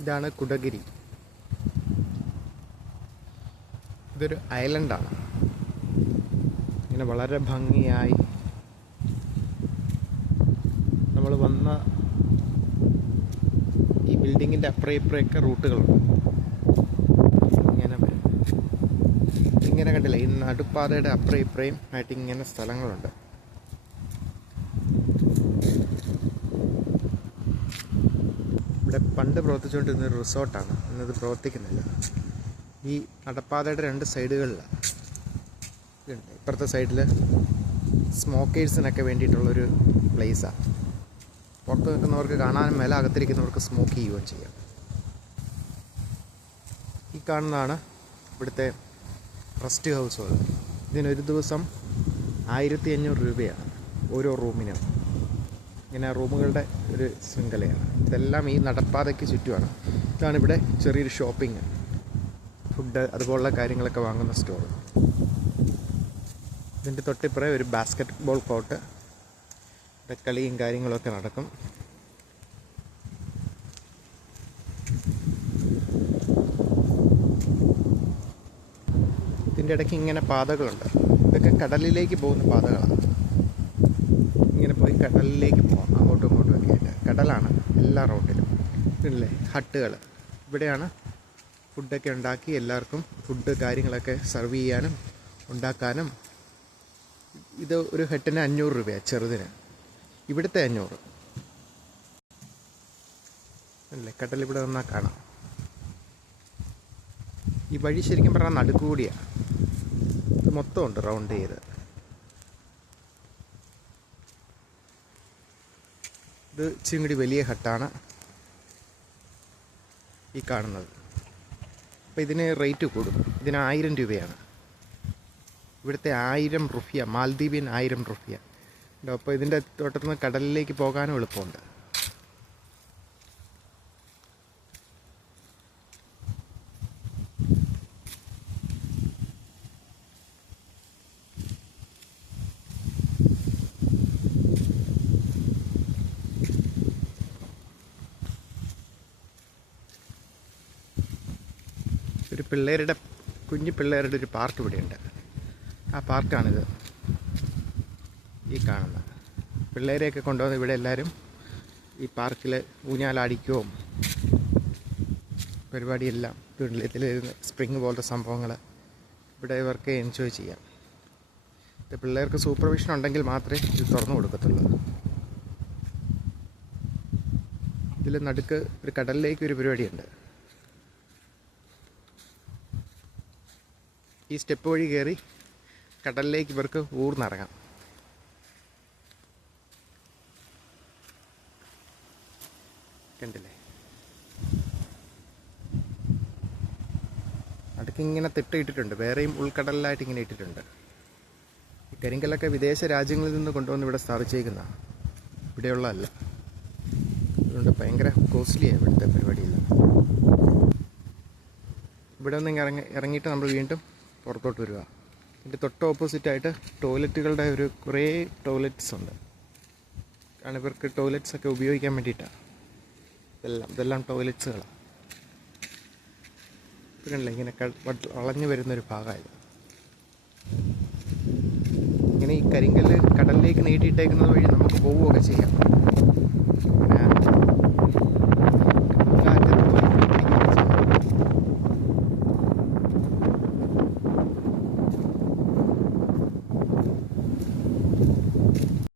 ഇതാണ് കുടഗിരി. ഇതൊരു ഐലൻഡാണ്. ഇങ്ങനെ വളരെ ഭംഗിയായി നമ്മൾ വന്ന ഈ ബിൽഡിങ്ങിൻ്റെ അപ്പുറം ഇപ്പുറമൊക്കെ റൂട്ടുകളുണ്ട്. ഇങ്ങനെ കണ്ടില്ല, ഈ നടുപ്പാതയുടെ അപ്പുറം ഇപ്പുറയും ആയിട്ട് ഇങ്ങനെ സ്ഥലങ്ങളുണ്ട്. ഇവിടെ പണ്ട് പ്രവർത്തിച്ചുകൊണ്ടിരുന്നൊരു റിസോർട്ടാണ്, ഇന്നത് പ്രവർത്തിക്കുന്നില്ല. ഈ നടപ്പാതയുടെ രണ്ട് സൈഡുകളിലാണ് ഇതുണ്ട്. ഇപ്പുറത്തെ സൈഡിൽ സ്മോക്കേഴ്സിനൊക്കെ വേണ്ടിയിട്ടുള്ളൊരു പ്ലേസാണ്. പുറത്ത് നിൽക്കുന്നവർക്ക് കാണാനും മേലെ, അകത്തിരിക്കുന്നവർക്ക് സ്മോക്ക് ചെയ്യുകയും ചെയ്യാം. ഈ കാണുന്നതാണ് ഇവിടുത്തെ റെസ്റ്റ് ഹൗസുകൾ. ഇതിനൊരു ദിവസം 1500 രൂപയാണ് ഓരോ റൂമിനും. ഇങ്ങനെ റൂമുകളുടെ ഒരു ശൃംഖലയാണ്. ഇതെല്ലാം ഈ നടപ്പാതയ്ക്ക് ചുറ്റുമാണ്. ഇതാണ് ഇവിടെ ചെറിയൊരു ഷോപ്പിംഗ്, ഫുഡ് അതുപോലുള്ള കാര്യങ്ങളൊക്കെ വാങ്ങുന്ന സ്റ്റോർ. ഇതിൻ്റെ തൊട്ടിപ്പുറം ഒരു ബാസ്ക്കറ്റ് ബോൾ കോർട്ട്, ഇവിടെ കളിയും കാര്യങ്ങളൊക്കെ നടക്കും. ഇതിൻ്റെ ഇടയ്ക്ക് ഇങ്ങനെ പാതകളുണ്ട്. ഇതൊക്കെ കടലിലേക്ക് പോകുന്ന പാതകളാണ്. ഇങ്ങനെ പോയി കടലിലേക്ക് പോകാം, അങ്ങോട്ടും ഇങ്ങോട്ടും ഒക്കെ ആയിട്ട്. കടലാണ് എല്ലാ റോട്ടിലും. ഇല്ലേ ഹട്ടുകൾ, ഇവിടെയാണ് ഫുഡൊക്കെ ഉണ്ടാക്കി എല്ലാവർക്കും ഫുഡ് കാര്യങ്ങളൊക്കെ സർവ് ചെയ്യാനും ഉണ്ടാക്കാനും. ഇത് ഒരു ഹട്ടിന് 500 രൂപയാണ് ചെറുതിന്. ഇവിടുത്തെ 500 അല്ലേ. കടൽ ഇവിടെ നിന്നാൽ കാണാം. ഈ വഴി ശരിക്കും പറഞ്ഞാൽ നടുക്കുകൂടിയാണ്. ഇത് മൊത്തം ഉണ്ട് റൗണ്ട് ചെയ്ത്. ഇത് ഇച്ചിരി വലിയ ഹട്ടാണ് ഈ കാണുന്നത്. അപ്പോൾ ഇതിന് റേറ്റ് കൂടും. ഇതിന് 1000 രൂപയാണ്. ഇവിടുത്തെ 1000 റുപ്യ, മാൽദ്വീപിയൻ 1000 റുപ്യ. അപ്പോൾ ഇതിൻ്റെ തോട്ടത്തിൽ നിന്ന് കടലിലേക്ക് പോകാനും എളുപ്പമുണ്ട്. ഒരു കുഞ്ഞു പിള്ളേരുടെ ഒരു പാർക്ക് ഇവിടെയുണ്ട്. ആ പാർക്കാണിത് ഈ കാണുന്നത്. പിള്ളേരെയൊക്കെ കൊണ്ടുവന്ന് ഇവിടെ എല്ലാവരും ഈ പാർക്കിൽ ഊഞ്ഞാലാടിക്കുകയും പരിപാടിയെല്ലാം ഇതിൽ സ്പ്രിങ് പോലത്തെ സംഭവങ്ങൾ ഇവിടെ ഇവർക്ക് എൻജോയ് ചെയ്യാം. ഇത് പിള്ളേർക്ക് സൂപ്പർവിഷൻ ഉണ്ടെങ്കിൽ മാത്രമേ ഇത് തുറന്നു കൊടുക്കത്തുള്ളൂ. ഇതിൽ നടുക്ക് ഒരു കടലിലേക്ക് ഒരു പരിപാടിയുണ്ട്. ഈ സ്റ്റെപ്പ് വഴി കയറി കടലിലേക്ക് ഇവർക്ക് ഊർന്നിറങ്ങാം. കണ്ടില്ലേ, അടുക്ക് ഇങ്ങനെ തിട്ടിട്ടിട്ടുണ്ട്. വേറെയും ഉൾക്കടലിലായിട്ട് ഇങ്ങനെ ഇട്ടിട്ടുണ്ട്. ഈ കരിങ്കല്ലൊക്കെ വിദേശ രാജ്യങ്ങളിൽ നിന്ന് കൊണ്ടുവന്ന് ഇവിടെ സ്ഥാപിച്ചേക്കുന്നതാണ്, ഇവിടെയുള്ളതല്ല. അതുകൊണ്ട് ഭയങ്കര കോസ്റ്റ്ലിയാണ് ഇവിടുത്തെ പരിപാടിയെല്ലാം. ഇവിടെ നിന്ന് ഇറങ്ങിയിട്ട് നമ്മൾ വീണ്ടും പുറത്തോട്ട് വരിക. ഇതിൻ്റെ തൊട്ട് ഓപ്പോസിറ്റായിട്ട് ടോയ്ലറ്റുകളുടെ കുറേ ടോയ്ലറ്റ്സ് ഉണ്ട്. കാരണം ഇവർക്ക് ടോയ്ലറ്റ്സ് ഒക്കെ ഉപയോഗിക്കാൻ വേണ്ടിയിട്ടാണ്. ഇതെല്ലാം ടോയ്ലറ്റ്സുകളാണ്. ഇപ്പോഴല്ലേ ഇങ്ങനെ വളഞ്ഞു വരുന്നൊരു ഭാഗമായത്. ഇങ്ങനെ ഈ കരിങ്കല്ല് കടലിലേക്ക് നീട്ടിയിട്ടേക്കുന്നത് വഴി നമുക്ക് പോവുകയൊക്കെ ചെയ്യാം.